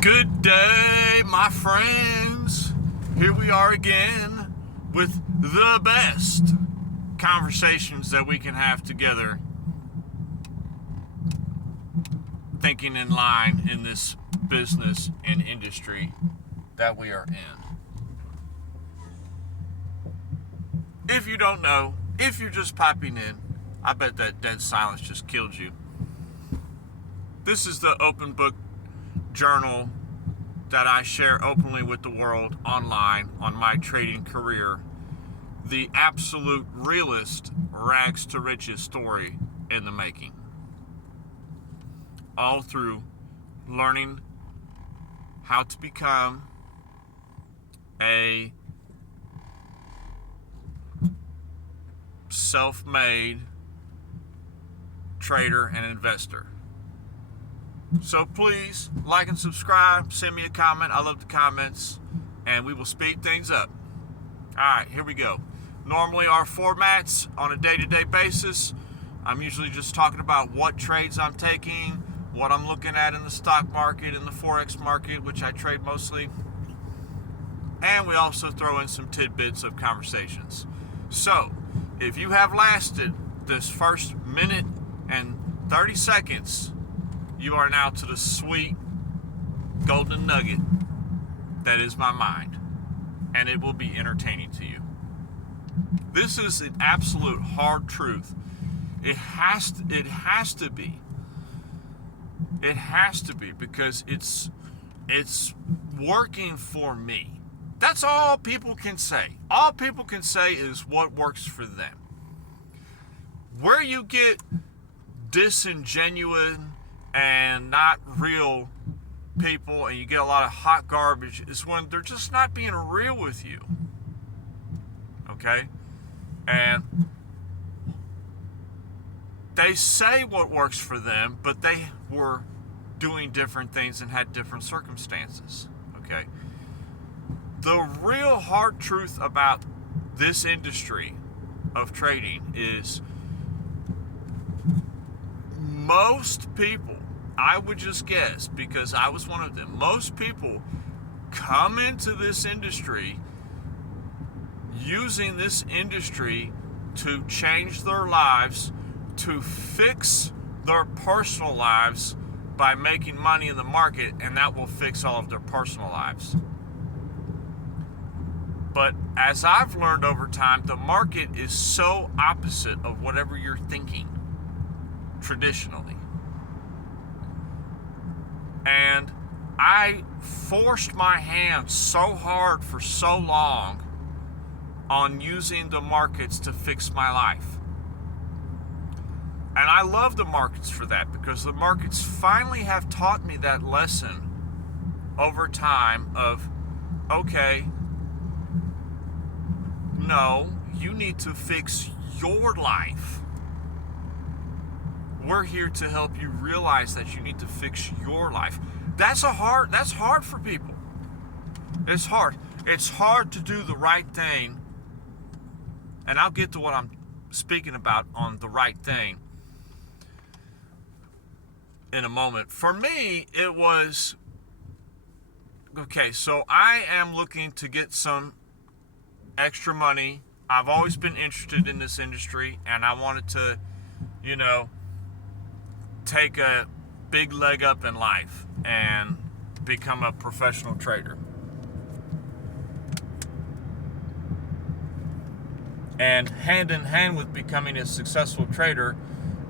Good day, my friends. Here we are again with the best conversations that we can have together, thinking in line in this business and industry that we are in. If you don't know, if you're just popping in, I bet that dead silence just killed you. This is the open book journal that I share openly with the world online on my trading career. The absolute realist rags to riches story in the making. All through learning how to become a self-made trader and investor. So please like and subscribe, send me a comment. I love the comments, and we will speed things up. Alright, here we go. Normally our formats on a day-to-day basis, I'm usually just talking about what trades I'm taking, what I'm looking at in the stock market, in the Forex market, which I trade mostly. And we also throw in some tidbits of conversations. So, if you have lasted this first minute and 30 seconds, you are now to the sweet golden nugget that is my mind, and it will be entertaining to you. This is an absolute hard truth. It has to be. It has to be, because it's working for me. That's all people can say. All people can say is what works for them. Where you get disingenuous and not real people, and you get a lot of hot garbage, is when they're just not being real with you. Okay? And they say what works for them, but they were doing different things and had different circumstances. Okay? The real hard truth about this industry of trading is most people, I would just guess, because I was one of them, most people come into this industry using this industry to change their lives, to fix their personal lives by making money in the market, and that will fix all of their personal lives. But as I've learned over time, the market is so opposite of whatever you're thinking traditionally. And I forced my hand so hard for so long on using the markets to fix my life. And I love the markets for that, because the markets finally have taught me that lesson over time of, okay, no, you need to fix your life. We're here to help you realize that you need to fix your life. That's hard for people. It's hard. It's hard to do the right thing. And I'll get to what I'm speaking about on the right thing in a moment. For me, it was, okay, so I am looking to get some extra money. I've always been interested in this industry, and I wanted to, take a big leg up in life and become a professional trader. And hand in hand with becoming a successful trader,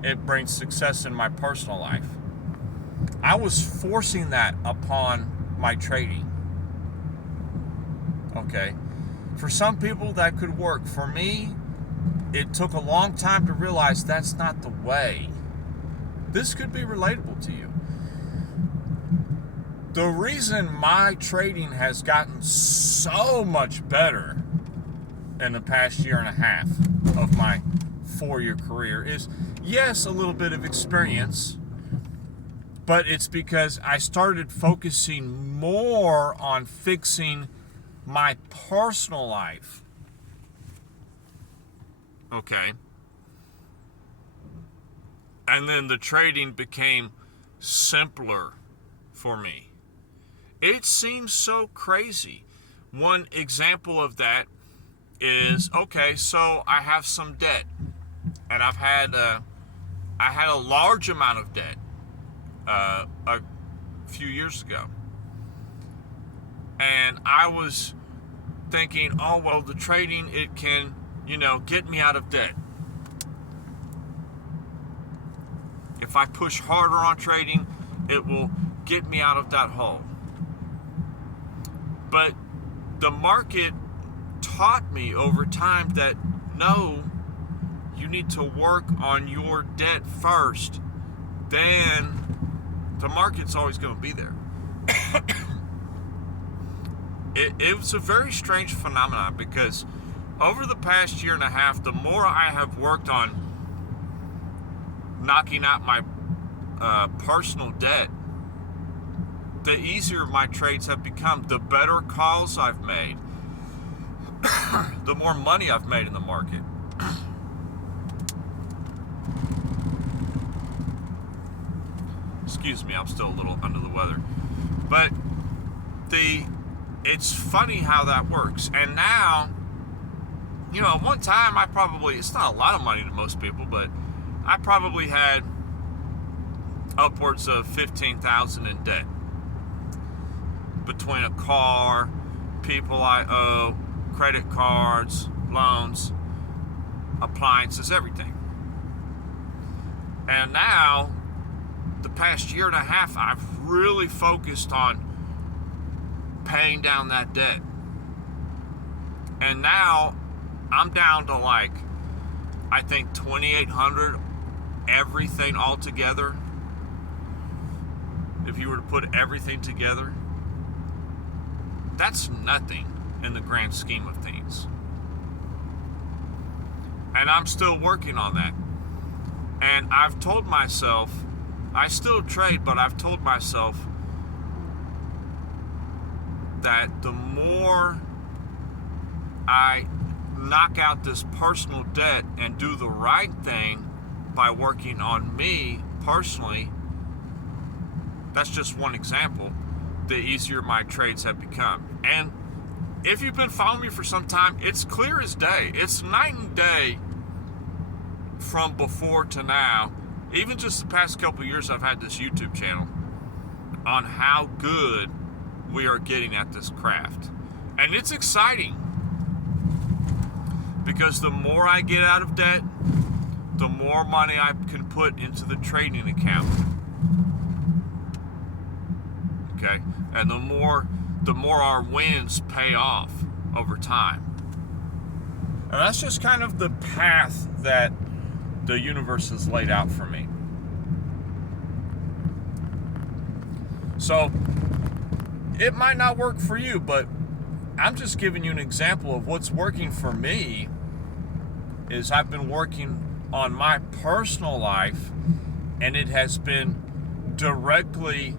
it brings success in my personal life. I was forcing that upon my trading. Okay. For some people that could work. For me, it took a long time to realize that's not the way. This could be relatable to you. The reason my trading has gotten so much better in the past year and a half of my 4-year career is, yes, a little bit of experience, but it's because I started focusing more on fixing my personal life. Okay. And then the trading became simpler for me. It seems so crazy. One example of that is, okay, so I have some debt, and I had a large amount of debt a few years ago, and I was thinking, oh well, the trading, it can, get me out of debt. If I push harder on trading, it will get me out of that hole. But the market taught me over time that no, you need to work on your debt first. Then the market's always going to be there. It was a very strange phenomenon, because over the past year and a half, the more I have worked on knocking out my personal debt, the easier my trades have become, the better calls I've made, the more money I've made in the market. Excuse me, I'm still a little under the weather. But it's funny how that works. And now, one time it's not a lot of money to most people, but I probably had upwards of $15,000 in debt. Between a car, people I owe, credit cards, loans, appliances, everything. And now, the past year and a half, I've really focused on paying down that debt. And now, I'm down to I think $2,800, everything all together. If you were to put everything together, that's nothing in the grand scheme of things. And I'm still working on that. And I've told myself, I still trade, but I've told myself that the more I knock out this personal debt and do the right thing by working on me personally, that's just one example, the easier my trades have become. And if you've been following me for some time, it's clear as day. It's night and day from before to now. Even just the past couple of years I've had this YouTube channel, on how good we are getting at this craft. And it's exciting, because the more I get out of debt, the more money I can put into the trading account. Okay? And the more our wins pay off over time. And that's just kind of the path that the universe has laid out for me. So, it might not work for you, but I'm just giving you an example of what's working for me. Is I've been working on my personal life, and it has been directly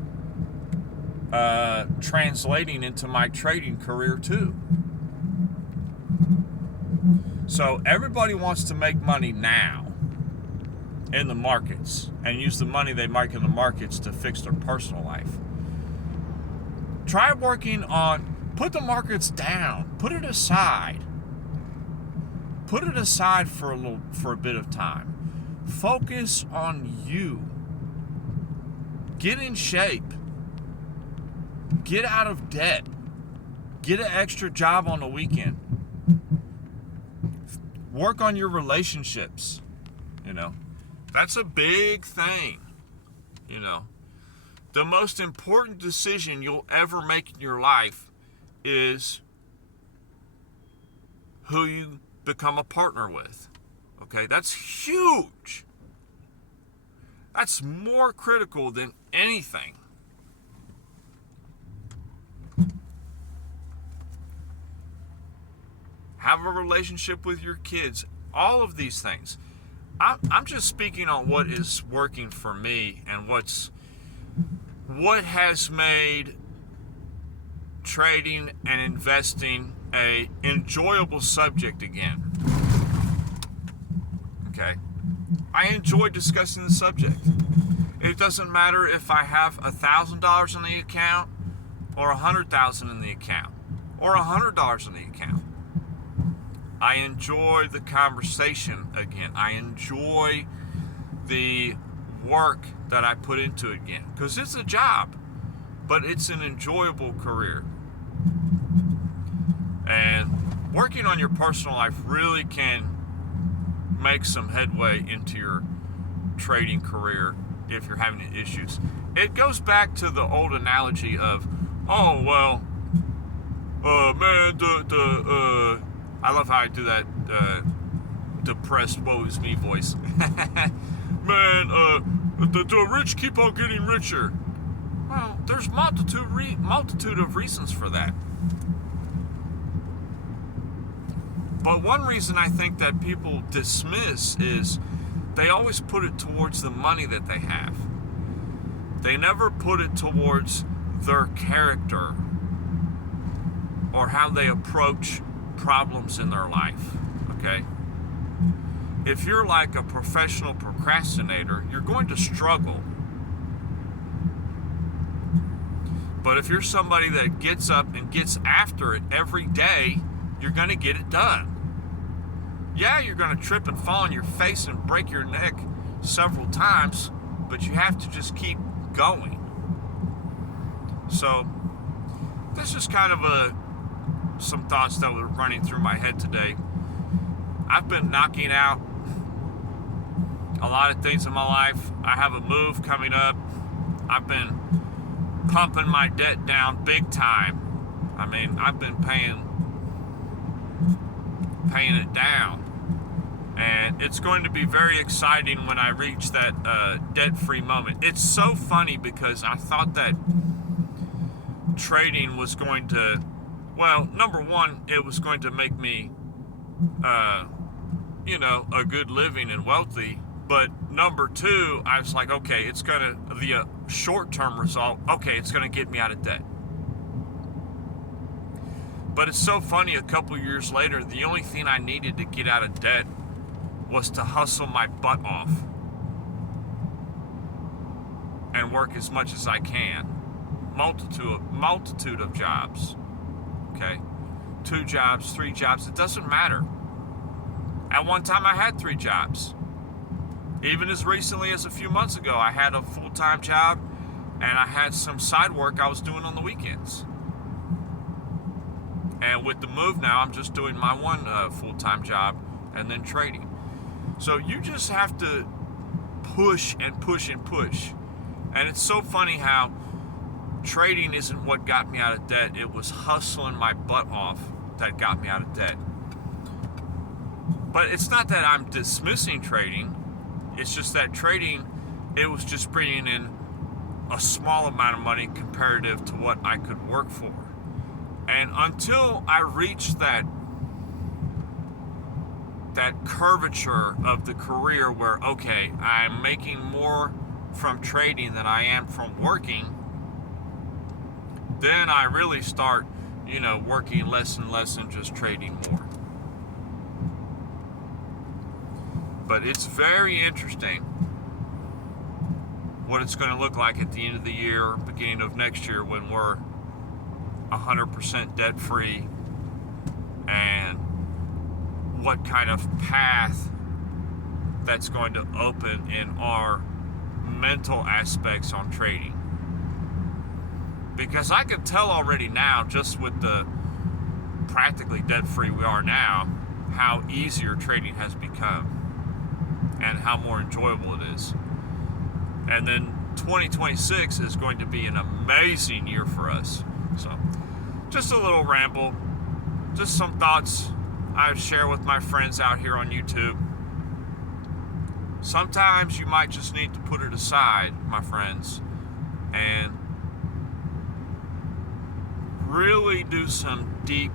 translating into my trading career too. So everybody wants to make money now in the markets and use the money they make in the markets to fix their personal life. Try working on, put the markets down, put it aside. Put it aside for a bit of time. Focus on you. Get in shape. Get out of debt. Get an extra job on the weekend. Work on your relationships. That's a big thing. The most important decision you'll ever make in your life is who you become a partner with. Okay, that's huge. That's more critical than anything. Have a relationship with your kids. All of these things. I'm just speaking on what is working for me and what has made trading and investing a enjoyable subject again. Okay? I enjoy discussing the subject. It doesn't matter if I have $1,000 in the account or $100,000 in the account, or $100 in the account. I enjoy the conversation again. I enjoy the work that I put into it again, because it's a job, but it's an enjoyable career. And working on your personal life really can make some headway into your trading career if you're having issues. It goes back to the old analogy of, oh, well, man, I love how I do that depressed woe is me voice. Man, the rich keep on getting richer. Well, there's multitude of reasons for that. But one reason I think that people dismiss is they always put it towards the money that they have. They never put it towards their character or how they approach problems in their life, okay? If you're like a professional procrastinator, you're going to struggle. But if you're somebody that gets up and gets after it every day, you're going to get it done. Yeah, you're going to trip and fall on your face and break your neck several times, but you have to just keep going. So, this is kind of some thoughts that were running through my head today. I've been knocking out a lot of things in my life. I have a move coming up. I've been pumping my debt down big time. I mean, I've been paying it down. And it's going to be very exciting when I reach that debt-free moment. It's so funny because I thought that trading was going to, well, number one, it was going to make me, a good living and wealthy. But number two, I was like, okay, it's going to, the short-term result, okay, it's going to get me out of debt. But it's so funny, a couple years later, the only thing I needed to get out of debt was to hustle my butt off and work as much as I can. Multitude of jobs, okay? 2 jobs, 3 jobs, it doesn't matter. At one time, I had 3 jobs. Even as recently as a few months ago, I had a full-time job and I had some side work I was doing on the weekends. And with the move now, I'm just doing my one full-time job and then trading. So you just have to push and push and push. And it's so funny how trading isn't what got me out of debt. It was hustling my butt off that got me out of debt. But it's not that I'm dismissing trading. It's just that trading, it was just bringing in a small amount of money comparative to what I could work for. And until I reached that curvature of the career where, okay, I'm making more from trading than I am from working, then I really start, working less and less and just trading more. But it's very interesting what it's going to look like at the end of the year, beginning of next year, when we're 100% debt free, and what kind of path that's going to open in our mental aspects on trading. Because I can tell already now, just with the practically debt free we are now, how easier trading has become and how more enjoyable it is. And then 2026 is going to be an amazing year for us. So, just a little ramble, just some thoughts I share with my friends out here on YouTube. Sometimes you might just need to put it aside, my friends, and really do some deep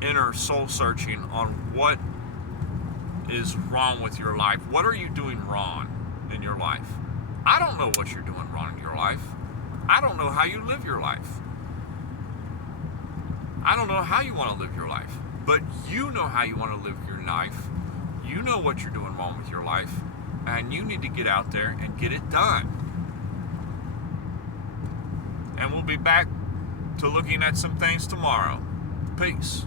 inner soul searching on what is wrong with your life. What are you doing wrong in your life? I don't know what you're doing wrong in your life. I don't know how you live your life. I don't know how you want to live your life. But you know how you want to live your life. You know what you're doing wrong with your life. And you need to get out there and get it done. and we'll be back to looking at some things tomorrow. Peace.